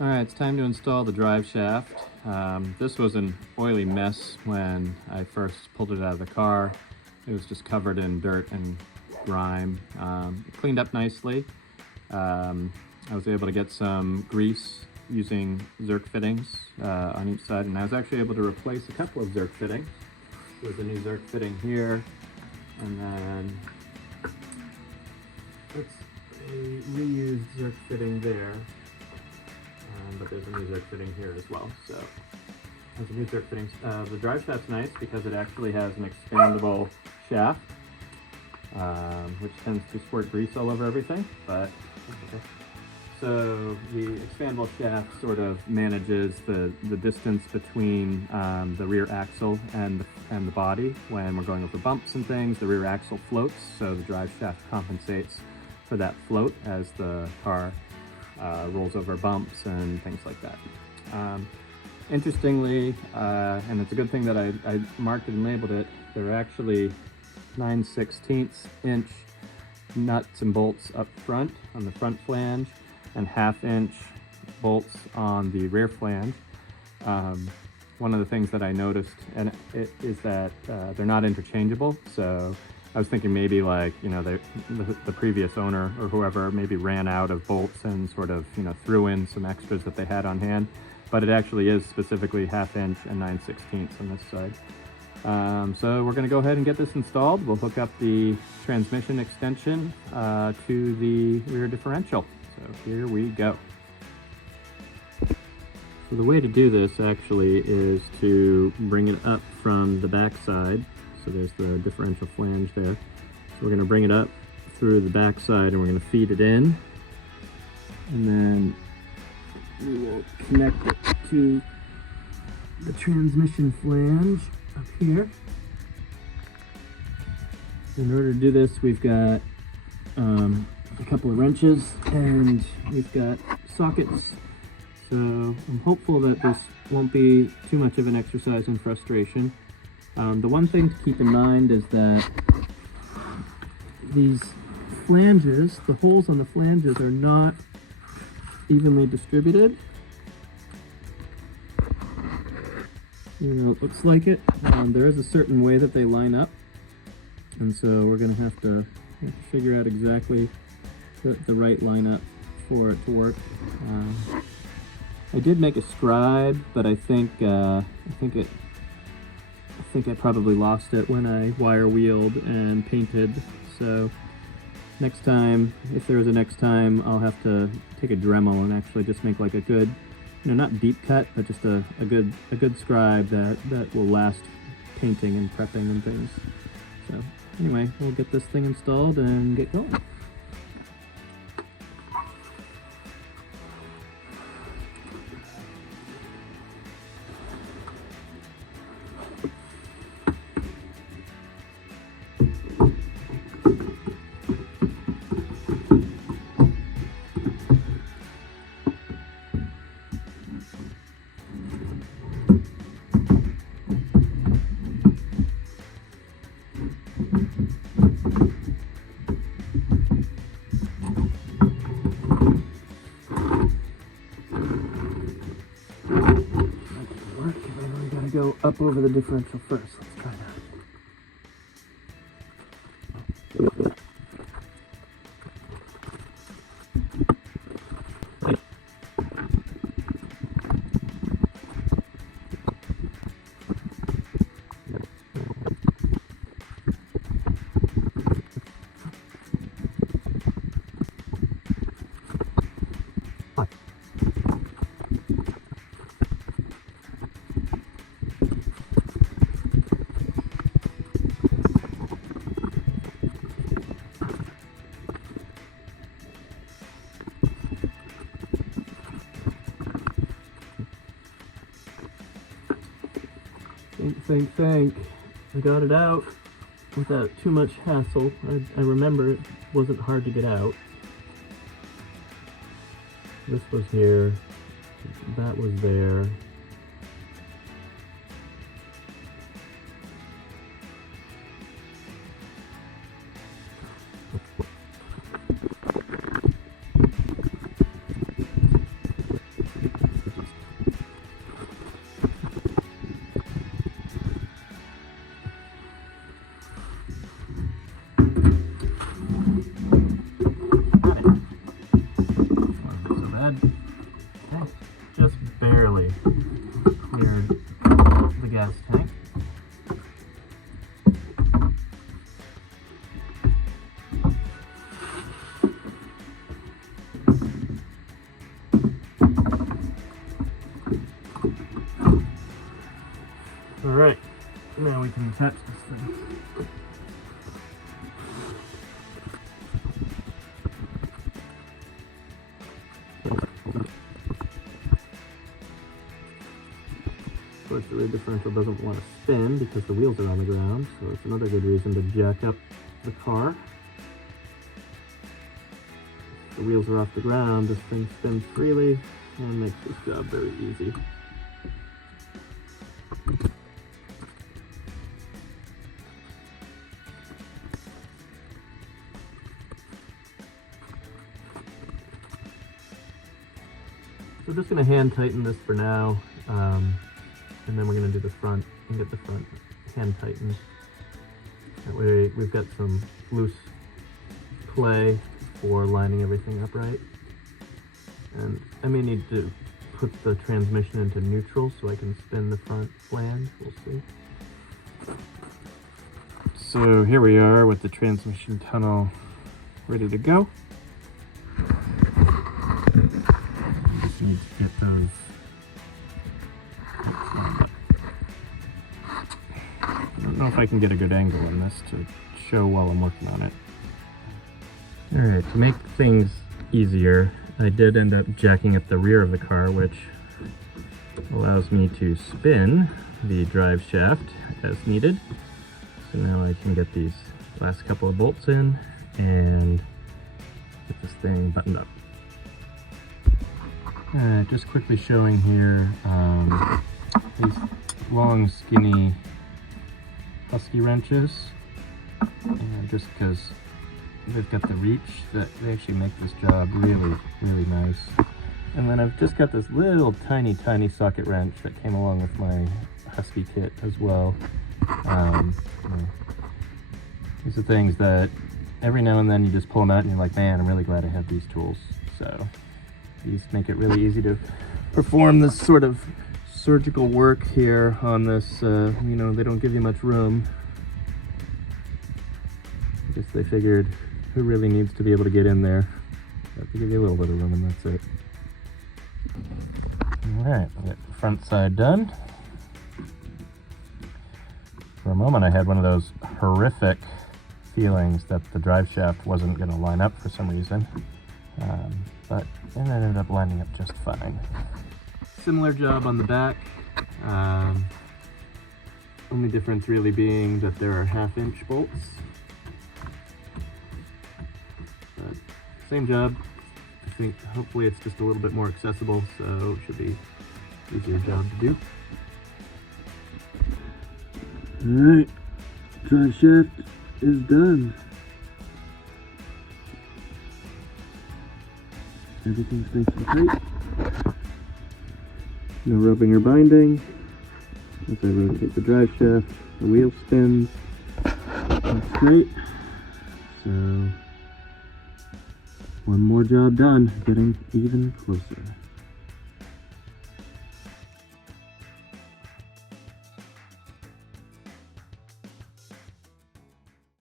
Alright, it's time to install the drive shaft. This was an oily mess when I first pulled it out of the car. It was just covered in dirt and grime. It cleaned up nicely. I was able to get some grease using Zerk fittings on each side, and I was actually able to replace a couple of Zerk fittings. There's a new Zerk fitting here, and then it's a reused Zerk fitting there. But there's a new Zerk fitting here as well. So there's a new Zerk fitting. The drive shaft's nice because it actually has an expandable shaft, which tends to squirt grease all over everything. But so the expandable shaft sort of manages the distance between the rear axle and the body. When we're going over bumps and things, the rear axle floats, so the drive shaft compensates for that float as the car rolls over bumps and things like that. Interestingly, and it's a good thing that I marked it and labeled it, there are actually 9/16 inch nuts and bolts up front on the front flange and 1/2 inch bolts on the rear flange. One of the things that I noticed is that they're not interchangeable, so I was thinking maybe like, you know, the previous owner or whoever maybe ran out of bolts and sort of, you know, threw in some extras that they had on hand, but it actually is specifically 1/2 inch and 9/16 on this side. So we're going to go ahead and get this installed. We'll hook up the transmission extension to the rear differential. So here we go. So the way to do this actually is to bring it up from the back side. So there's the differential flange there. So we're going to bring it up through the back side and we're going to feed it in. And then we will connect it to the transmission flange up here. In order to do this, we've got a couple of wrenches and we've got sockets. So I'm hopeful that this won't be too much of an exercise in frustration. The one thing to keep in mind is that these flanges, the holes on the flanges are not evenly distributed. Even though it looks like it, there is a certain way that they line up. And so we're going to have to figure out exactly the right lineup for it to work. I did make a scribe, but I think I probably lost it when I wire wheeled and painted. So next time, if there is a next time, I'll have to take a Dremel and actually just make like a good, you know, not deep cut, but just a good scribe that will last painting and prepping and things. So anyway, we'll get this thing installed and get going. Go up over the differential first. Let's try that. Think. I got it out without too much hassle. I remember it wasn't hard to get out. This was here. That was there. had just barely cleared the gas tank. Alright, now we can attach this thing. Of course, the rear differential doesn't want to spin because the wheels are on the ground, so it's another good reason to jack up the car. If the wheels are off the ground, this thing spins freely and makes this job very easy. So I'm just going to hand tighten this for now, and then we're going to do the front and get the front hand tightened. That way we've got some loose play for lining everything up right. And I may need to put the transmission into neutral so I can spin the front flange, we'll see. So here we are with the transmission tunnel ready to go. Need to get those. I don't know if I can get a good angle on this to show while I'm working on it. Alright, to make things easier, I did end up jacking up the rear of the car, which allows me to spin the drive shaft as needed. So now I can get these last couple of bolts in and get this thing buttoned up. Just quickly showing here these long, skinny Husky wrenches, just because they've got the reach that they actually make this job really, really nice. And then I've just got this little tiny socket wrench that came along with my Husky kit as well. These are things that every now and then you just pull them out and you're like, man, I'm really glad I have these tools. So these make it really easy to perform this sort of surgical work here on this. You know, they don't give you much room. I guess they figured who really needs to be able to get in there. Have to give you a little bit of room and that's it. Alright, we'll get the front side done. For a moment I had one of those horrific feelings that the drive shaft wasn't going to line up for some reason. But it ended up lining up just fine. Similar job on the back. Only difference really being that there are 1/2-inch bolts. But same job. I think hopefully it's just a little bit more accessible, so it should be an easier job to do. Alright, drive shaft is done. Everything's nice and tight. No rubbing or binding. As I rotate the drive shaft, the wheel spins. That's great. So, one more job done, getting even closer.